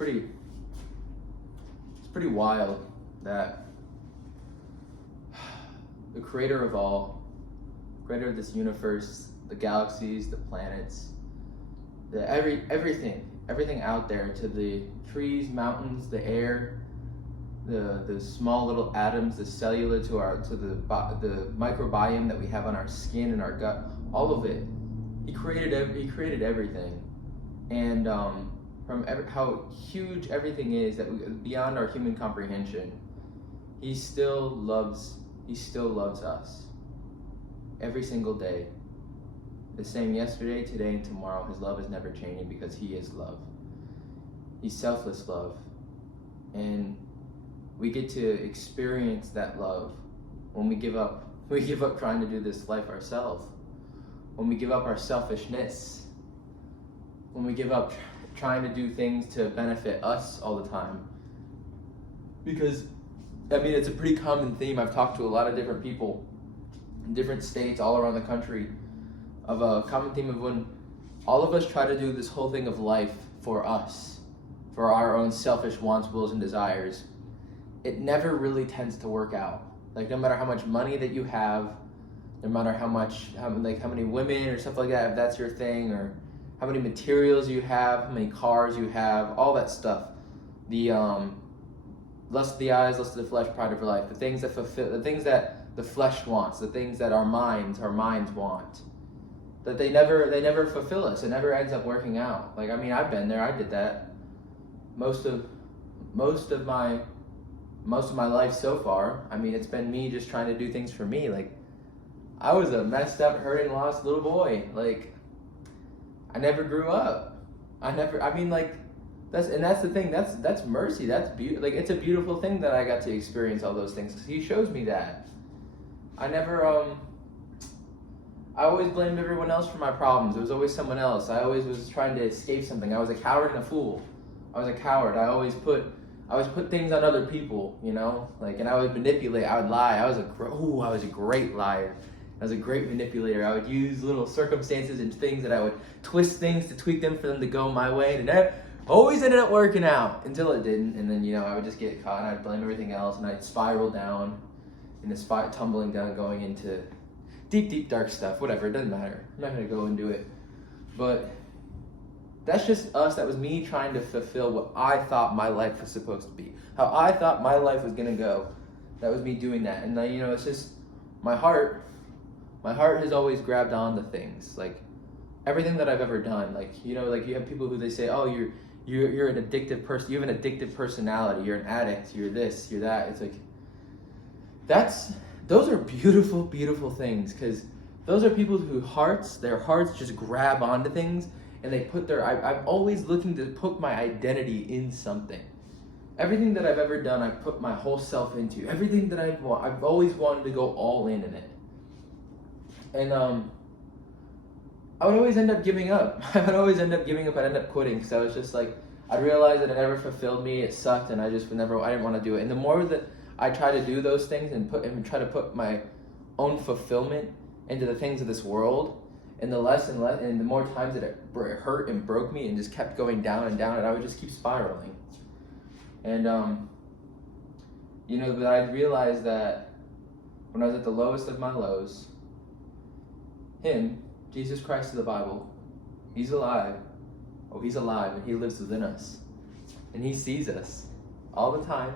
pretty wild that the creator of all, creator of this universe, the galaxies, the planets, everything out there, to the trees, mountains, the air, the small little atoms, the cellular to the microbiome that we have on our skin and our gut, all of it. He created everything, and how huge everything is beyond our human comprehension. He still loves us every single day. The same yesterday, today, and tomorrow. His love is never changing because he is love. He's selfless love. And we get to experience that love when we give up trying to do this life ourselves. When we give up our selfishness. When we give up trying to do things to benefit us all the time. Because, it's a pretty common theme. I've talked to a lot of different people in different states all around the country of a common theme of when all of us try to do this whole thing of life for us, for our own selfish wants, wills, and desires. It never really tends to work out. Like, no matter how much money that you have, no matter how many women or stuff like that, if that's your thing, or how many materials you have, how many cars you have, all that stuff. The lust of the eyes, lust of the flesh, pride of life. The things that the flesh wants, the things that our minds want. That they never fulfill us. It never ends up working out. Like, I've been there. I did that. Most of my life so far. It's been me just trying to do things for me. Like, I was a messed up, hurting, lost little boy. Like, I never grew up. That's the thing. That's mercy. That's beauty. Like, it's a beautiful thing that I got to experience all those things. 'Cause he shows me that. I always blamed everyone else for my problems. It was always someone else. I always was trying to escape something. I was a coward and a fool. I was a coward. I always put things on other people, and I would manipulate. I would lie. I was a great liar. I was a great manipulator. I would use little circumstances and things that I would twist things to tweak them for them to go my way, and that always ended up working out until it didn't. And then I would just get caught, and I'd blame everything else, and I'd spiral down, tumbling down, going into deep dark stuff. Whatever, it doesn't matter. I'm not gonna go into it, but that's just us. That was me trying to fulfill what I thought my life was supposed to be, how I thought my life was gonna go. That was me doing that. And then, it's just my heart has always grabbed on to things, like everything that I've ever done. Like, you have people who they say, oh, you're an addictive person, you have an addictive personality, you're an addict, you're this, you're that. It's like, those are beautiful, beautiful things, because those are people their hearts just grab onto things, and they put I'm always looking to put my identity in something. Everything that I've ever done, I've put my whole self into. Everything that I've always wanted to go all in it. And I would always end up giving up. I'd end up quitting, because I was just like, I realized that it never fulfilled me, it sucked, and I didn't want to do it. And the more that I try to do those things and try to put my own fulfillment into the things of this world, and the less and the more times that it hurt and broke me and just kept going down and down, and I would just keep spiraling. And but I realized that when I was at the lowest of my lows, Him, Jesus Christ of the Bible, He's alive. Oh, He's alive, and He lives within us, and He sees us all the time.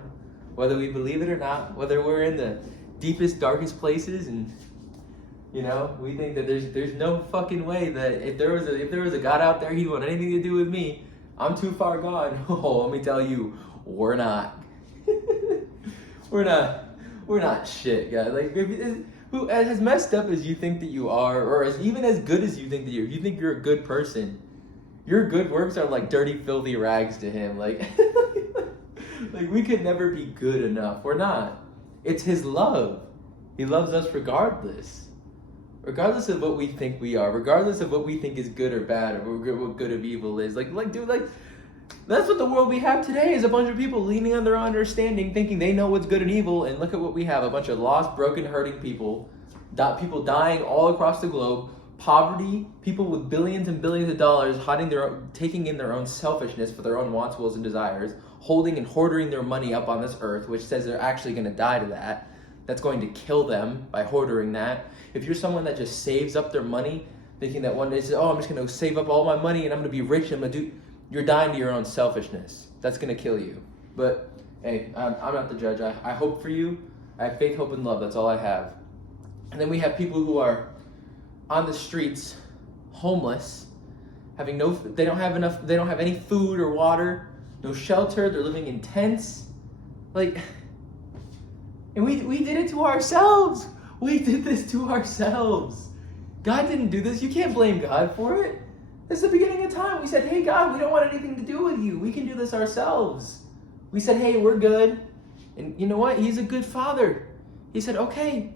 Whether we believe it or not, whether we're in the deepest, darkest places, and we think that there's no fucking way that if there was a God out there, He'd want anything to do with me. I'm too far gone. Oh, let me tell you, we're not. we're not shit, guys. Like, who as messed up as you think that you are, or even as good as you think that you think you're a good person, your good works are like dirty, filthy rags to Him. Like. Like, we could never be good enough. We're not. It's His love. He loves us regardless. Regardless of what we think we are. Regardless of what we think is good or bad, or what good or evil is. Like, dude, that's what the world we have today is a bunch of people leaning on their understanding, thinking they know what's good and evil, and look at what we have. A bunch of lost, broken, hurting people. People dying all across the globe, poverty, people with billions and billions of dollars taking in their own selfishness for their own wants, wills, and desires, holding and hoarding their money up on this earth, which says they're actually going to die to that. That's going to kill them by hoarding that. If you're someone that just saves up their money, thinking that one day, oh, I'm just going to save up all my money and I'm going to be rich, you're dying to your own selfishness. That's going to kill you. But hey, I'm not the judge. I hope for you. I have faith, hope, and love. That's all I have. And then we have people who are on the streets, homeless, they don't have any food or water, no shelter, they're living in tents. And we did it to ourselves. We did this to ourselves. God didn't do this. You can't blame God for it. This is the beginning of time. We said, hey, God, we don't want anything to do with you. We can do this ourselves. We said, hey, we're good. And you know what? He's a good father. He said, okay,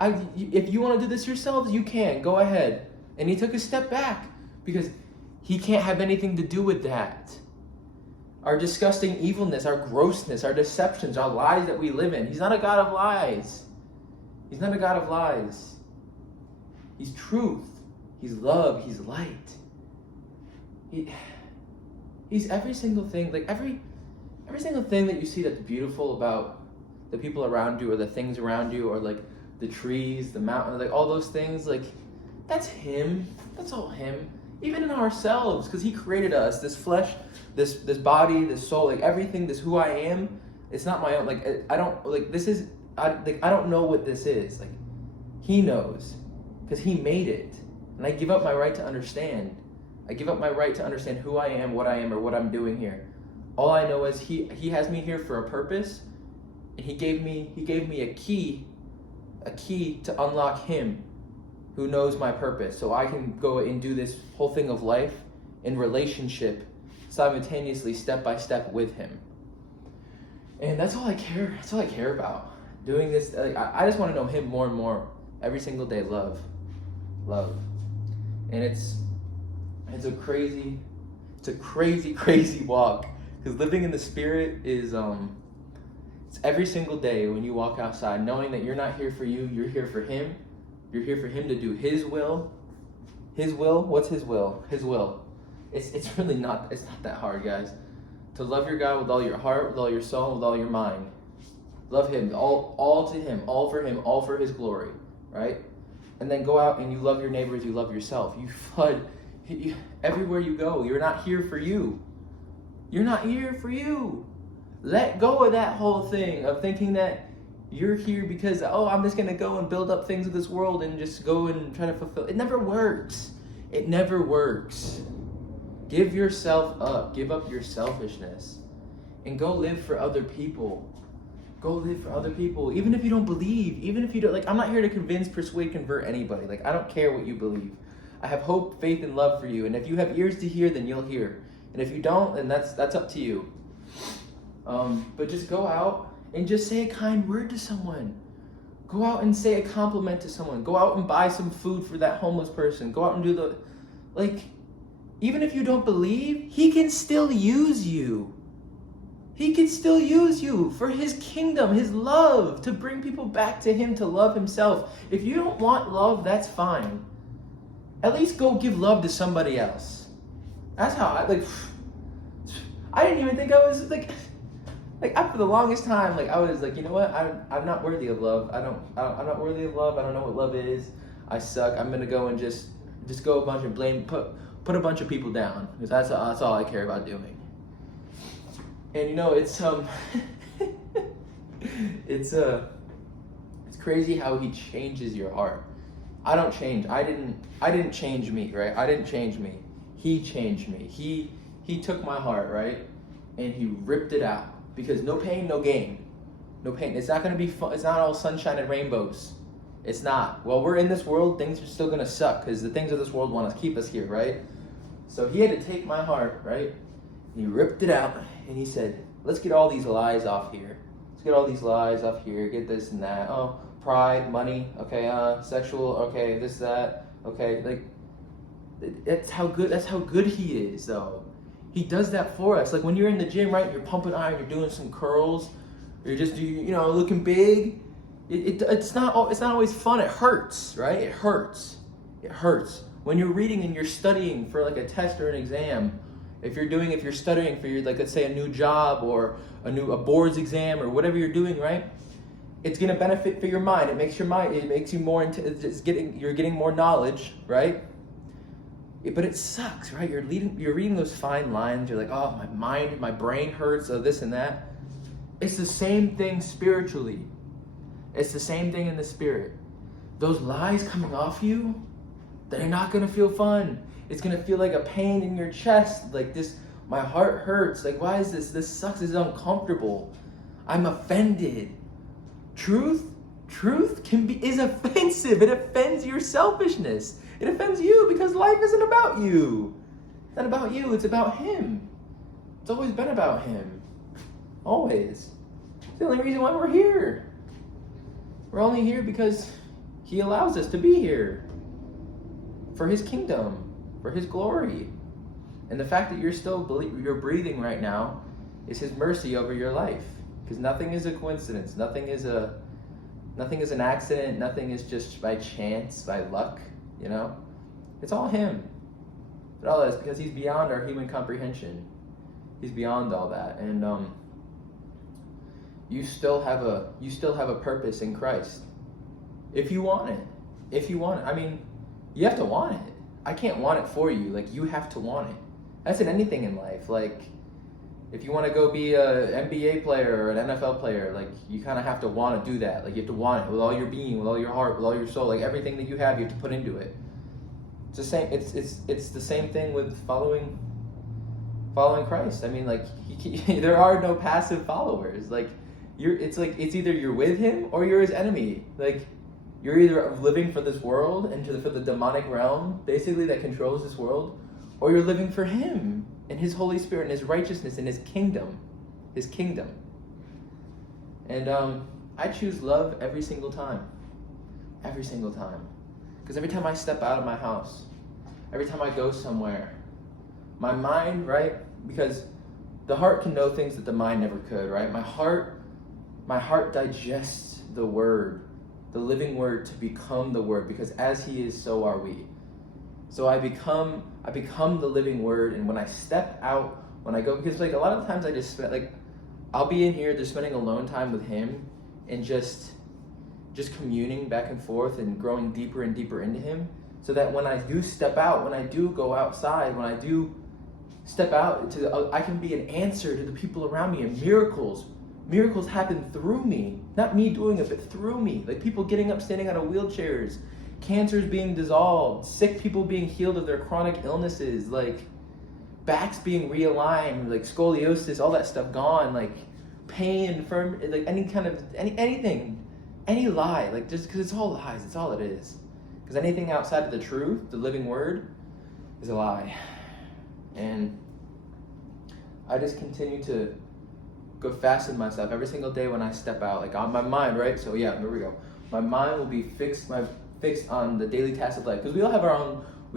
if you want to do this yourselves, you can. Go ahead. And he took a step back because he can't have anything to do with that. Our disgusting evilness, our grossness, our deceptions, our lies that we live in. He's not a God of lies. He's not a God of lies. He's truth. He's love. He's light. He's every single thing. Every single thing that you see that's beautiful about the people around you or the things around you or the trees, the mountains, all those things, that's him. That's all him. Even in ourselves, because he created us, this flesh, this body, this soul, everything, this who I am, it's not my own. I don't know what this is. He knows, because he made it. And I give up my right to understand. I give up my right to understand who I am, what I am, or what I'm doing here. All I know is he has me here for a purpose, and he gave me a key to unlock him who knows my purpose, so I can go and do this whole thing of life in relationship simultaneously, step by step with him. And that's all I care about. Doing this, I just want to know him more and more every single day. Love. And it's a crazy walk, because living in the Spirit is it's every single day when you walk outside, knowing that you're not here for you, you're here for him. You're here for him to do his will. His will? What's his will? His will. It's really not that hard, guys. To love your God with all your heart, with all your soul, with all your mind. Love him, all to him, all for him, all for his glory, right? And then go out and you love your neighbors, you love yourself. You flood everywhere you go. You're not here for you. You're not here for you. Let go of that whole thing of thinking that you're here because, I'm just going to go and build up things of this world and just go and try to fulfill. It never works. It never works. Give yourself up. Give up your selfishness. And go live for other people. Go live for other people. Even if you don't believe. Even if you don't, I'm not here to convince, persuade, convert anybody. I don't care what you believe. I have hope, faith, and love for you. And if you have ears to hear, then you'll hear. And if you don't, then that's up to you. But just go out and just say a kind word to someone. Go out and say a compliment to someone. Go out and buy some food for that homeless person. Go out and do even if you don't believe, he can still use you. He can still use you for his kingdom, his love, to bring people back to him, to love himself. If you don't want love, that's fine. At least go give love to somebody else. That's how I didn't even think I was for the longest time, I was you know what? I'm not worthy of love. I'm not worthy of love. I don't know what love is. I suck. I'm gonna go and just go a bunch and blame, put a bunch of people down, because that's all I care about doing. And it's it's crazy how he changes your heart. I don't change. I didn't change me, right? I didn't change me. He changed me. He took my heart, right? And he ripped it out. Because no pain, no gain. No pain. It's not going to be fun. It's not all sunshine and rainbows. It's not. While we're in this world, things are still going to suck, because the things of this world want to keep us here, right? So he had to take my heart, right? And he ripped it out. And he said, let's get all these lies off here. Let's get all these lies off here. Get this and that. Oh, pride, money. Okay, sexual. Okay, this, that. Okay, that's how good he is, though. He does that for us. When you're in the gym, right? You're pumping iron. You're doing some curls. You're just looking big. It's not always fun. It hurts, right? It hurts. It hurts. When you're reading and you're studying for like a test or an exam, if you're studying for your, like, let's say a new job or a boards exam or whatever you're doing, right? It's gonna benefit for your mind. It makes you more you're getting more knowledge, right? But it sucks, right? You're reading those fine lines. You're like, oh, my brain hurts, this and that. It's the same thing spiritually. It's the same thing in the spirit. Those lies coming off you, they're not gonna feel fun. It's gonna feel like a pain in your chest, like this. My heart hurts. Like, why is this? This sucks. This is uncomfortable. I'm offended. Truth is offensive. It offends your selfishness. It offends you because life isn't about you. It's not about you. It's about Him. It's always been about Him. Always. It's the only reason why we're here. We're only here because He allows us to be here. For His kingdom, for His glory. And the fact that you're breathing right now is His mercy over your life. Because nothing is a coincidence. Nothing is an accident. Nothing is just by chance, by luck, you know? It's all Him. It all is, because He's beyond our human comprehension. He's beyond all that. And you still have a purpose in Christ. If you want it. I mean, you have to want it. I can't want it for you. Like, you have to want it. That's in anything in life. Like, if you want to go be an NBA player or an NFL player, like, you kind of have to want to do that. Like, you have to want it with all your being, with all your heart, with all your soul. Like, everything that you have to put into it. It's the same. It's the same thing with following Christ. I mean, like, there are no passive followers. Like, it's either you're with Him or you're His enemy. Like, you're either living for this world and for the demonic realm, basically, that controls this world, or you're living for Him and His Holy Spirit and His righteousness and His kingdom. His kingdom. And I choose love every single time. Every single time. Because every time I step out of my house, every time I go somewhere, my mind, right? Because the heart can know things that the mind never could, right? My heart digests the Word, the living Word, to become the Word, because as He is, so are we. So I become the living Word, and when I step out, when I go, because like a lot of times I just spend, like, I'll be in here just spending alone time with Him and just communing back and forth and growing deeper and deeper into Him, so that when I do step out, when I do go outside, when I do step out I can be an answer to the people around me, and miracles happen through me, not me doing it, but through me. Like, people getting up, standing out of wheelchairs, cancers being dissolved, sick people being healed of their chronic illnesses, like backs being realigned, like scoliosis, all that stuff gone, like pain, firm, like anything, any lie, like, just because it's all lies, it's all it is. Because anything outside of the truth, the living Word, is a lie. And I just continue to go fasten myself every single day when I step out, like, on my mind, right? So yeah, here we go. My mind will be fixed on the daily tasks of life, because we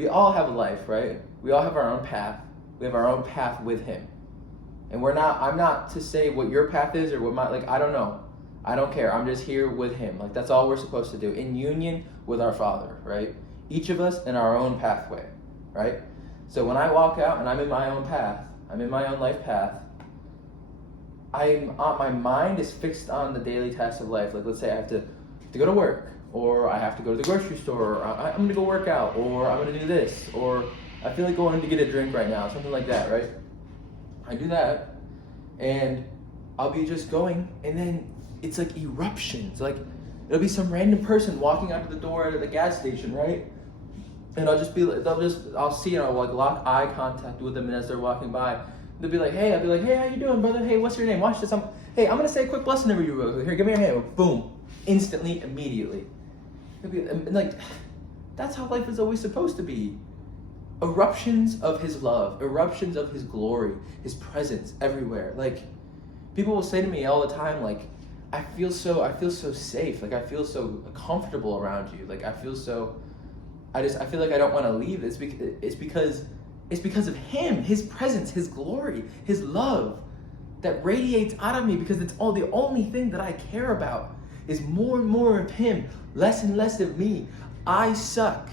all have a life, right? We all have our own path. We have our own path with Him, and I'm not to say what your path is or what my, like, I don't know, I don't care. I'm just here with Him. Like, that's all we're supposed to do, in union with our Father, right? Each of us in our own pathway, right? So when I walk out and I'm in my own path, I'm in my own life path, my mind is fixed on the daily tasks of life. Like, let's say I have to go to work, or I have to go to the grocery store, or I'm going to go work out, or I'm going to do this, or I feel like going to get a drink right now, something like that, right? I do that, and I'll be just going, and then it's like eruptions. Like, it'll be some random person walking out of the door at the gas station, right? And I'll see, and I'll like lock eye contact with them, and as they're walking by, they'll be like, hey, I'll be like, hey, how you doing, brother? Hey, what's your name? Watch this. Hey, I'm going to say a quick blessing over you real quick. Here, give me your hand. Boom. Instantly, immediately. And like, that's how life is always supposed to be. Eruptions of His love, eruptions of His glory, His presence everywhere. Like, people will say to me all the time, like, I feel so safe. Like, I feel so comfortable around you. Like, I feel like I don't want to leave. It's because of Him, His presence, His glory, His love that radiates out of me, because it's the only thing that I care about is more and more of Him, less and less of me. I suck.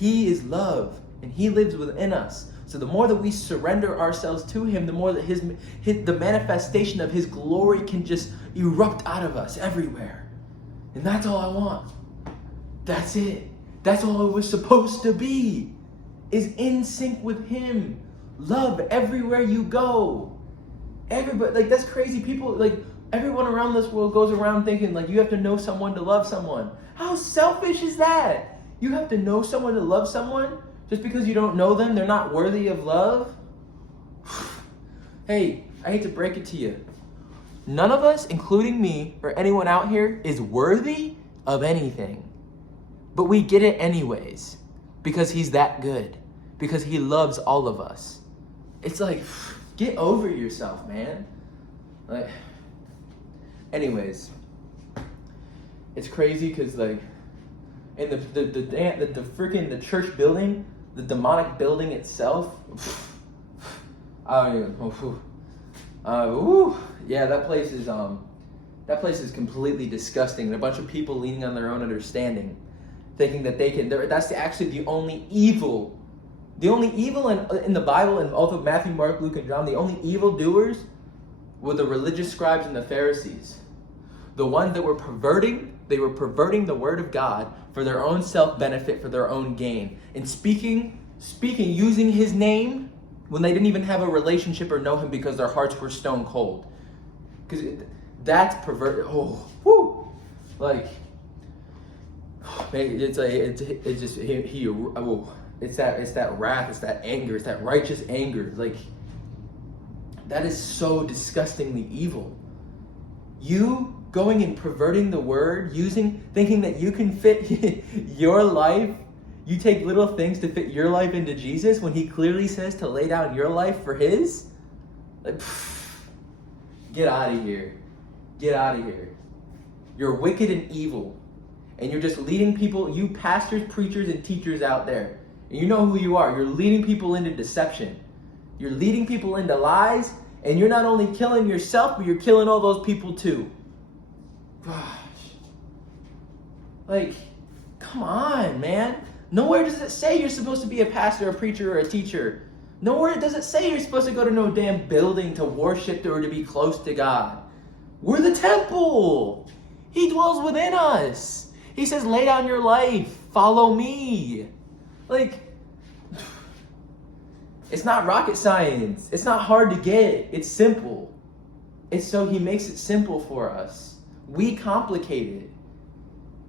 He is love, and he lives within us. So the more that we surrender ourselves to him, the more that the manifestation of his glory can just erupt out of us everywhere. And that's all I want. That's it. That's all it was supposed to be, is in sync with him. Love everywhere you go. Everybody, like, that's crazy. People, like, everyone around this world goes around thinking, like, you have to know someone to love someone. How selfish is that? You have to know someone to love someone? Just because you don't know them, they're not worthy of love? Hey, I hate to break it to you. None of us, including me or anyone out here, is worthy of anything. But we get it anyways, because he's that good, because he loves all of us. It's like, get over yourself, man. Like, anyways, it's crazy because, like, in the church building, the demonic building itself, I don't even. Yeah, that place is completely disgusting. And a bunch of people leaning on their own understanding, thinking that they can. That's actually the only evil. The only evil in the Bible, and also Matthew, Mark, Luke, and John, the only evildoers were the religious scribes and the Pharisees. The ones that were perverting the word of God for their own self-benefit, for their own gain. And speaking, using his name when they didn't even have a relationship or know him because their hearts were stone cold. Because that's perverted. Oh, whoo! Like, man, it's that wrath, it's that anger, it's that righteous anger. Like, that is so disgustingly evil. You going and perverting the word, thinking that you can fit your life, you take little things to fit your life into Jesus when he clearly says to lay down your life for his? Like, get out of here. Get out of here. You're wicked and evil. And you're just leading people, you pastors, preachers, and teachers out there. And you know who you are. You're leading people into deception. You're leading people into lies. And you're not only killing yourself, but you're killing all those people too. Gosh. Like, come on, man. Nowhere does it say you're supposed to be a pastor, a preacher, or a teacher. Nowhere does it say you're supposed to go to no damn building to worship or to be close to God. We're the temple. He dwells within us. He says, lay down your life. Follow me. Like, it's not rocket science. It's not hard to get. It's simple. He makes it simple for us. We complicate it.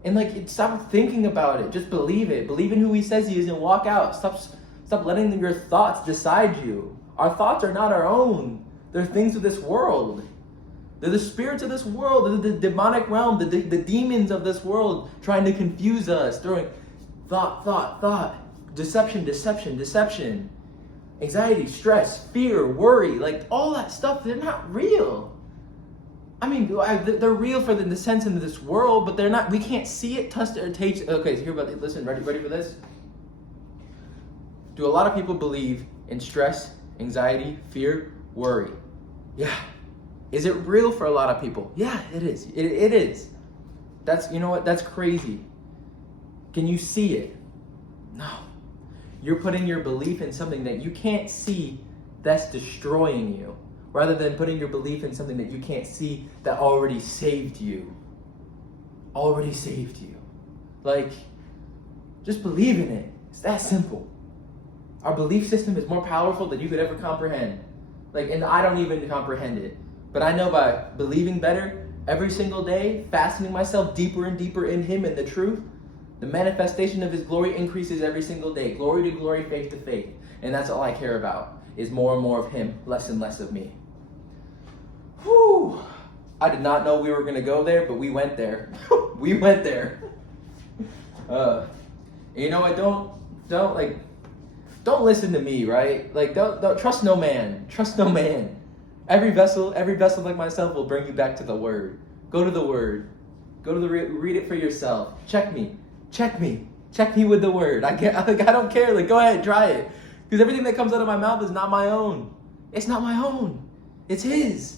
And like, stop thinking about it. Just believe it. Believe in who he says he is and walk out. Stop letting your thoughts decide you. Our thoughts are not our own. They're things of this world. They're the spirits of this world. They're the demonic realm, the demons of this world trying to confuse us, throwing thought, deception, anxiety, stress, fear, worry, like all that stuff, they're not real. I mean, they're real in the sense in this world, but they're not. We can't see it, touch it, or taste it. Okay, so here about it. Listen, ready for this? Do a lot of people believe in stress, anxiety, fear, worry? Yeah. Is it real for a lot of people? Yeah, it is. It is. You know what? That's crazy. Can you see it? No. You're putting your belief in something that you can't see that's destroying you, rather than putting your belief in something that you can't see that already saved you. Already saved you. Like, just believe in it. It's that simple. Our belief system is more powerful than you could ever comprehend. Like, and I don't even comprehend it. But I know by believing better every single day, fastening myself deeper and deeper in him and the truth, the manifestation of his glory increases every single day. Glory to glory, faith to faith. And that's all I care about, is more and more of him, less and less of me. Whew. I did not know we were going to go there, but we went there. We went there. You know, don't listen to me, right? Like, don't trust no man. Trust no man. Every vessel like myself will bring you back to the word. Go to the word. Go to read it for yourself. Check me with the word. I don't care. Like, go ahead, try it. Because everything that comes out of my mouth is not my own. It's not my own. It's his.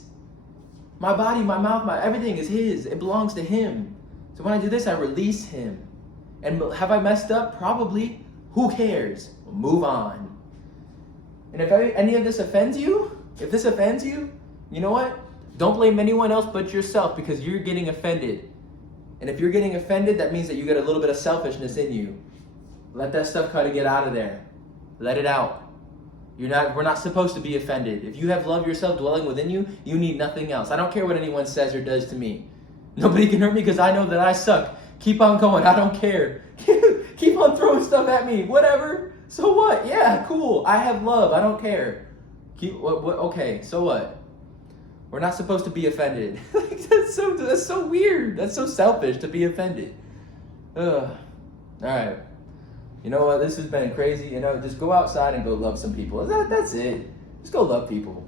My body, my mouth, everything is his. It belongs to him. So when I do this, I release him. And have I messed up? Probably. Who cares? Move on. And if any of this offends you, you know what? Don't blame anyone else but yourself, because you're getting offended. And if you're getting offended, that means that you got a little bit of selfishness in you. Let that stuff kind of get out of there. Let it out. We're not supposed to be offended. If you have love yourself dwelling within you, you need nothing else. I don't care what anyone says or does to me. Nobody can hurt me because I know that I suck. Keep on going. I don't care. Keep on throwing stuff at me. Whatever. So what? Yeah, cool. I have love. I don't care. Okay, so what? We're not supposed to be offended. That's so weird. That's so selfish to be offended. Ugh. All right. You know what? This has been crazy. Just go outside and go love some people. That's it. Just go love people.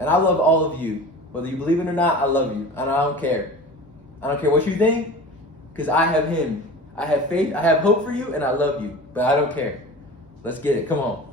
And I love all of you. Whether you believe it or not, I love you. And I don't care. I don't care what you think, because I have him. I have faith. I have hope for you, and I love you. But I don't care. Let's get it. Come on.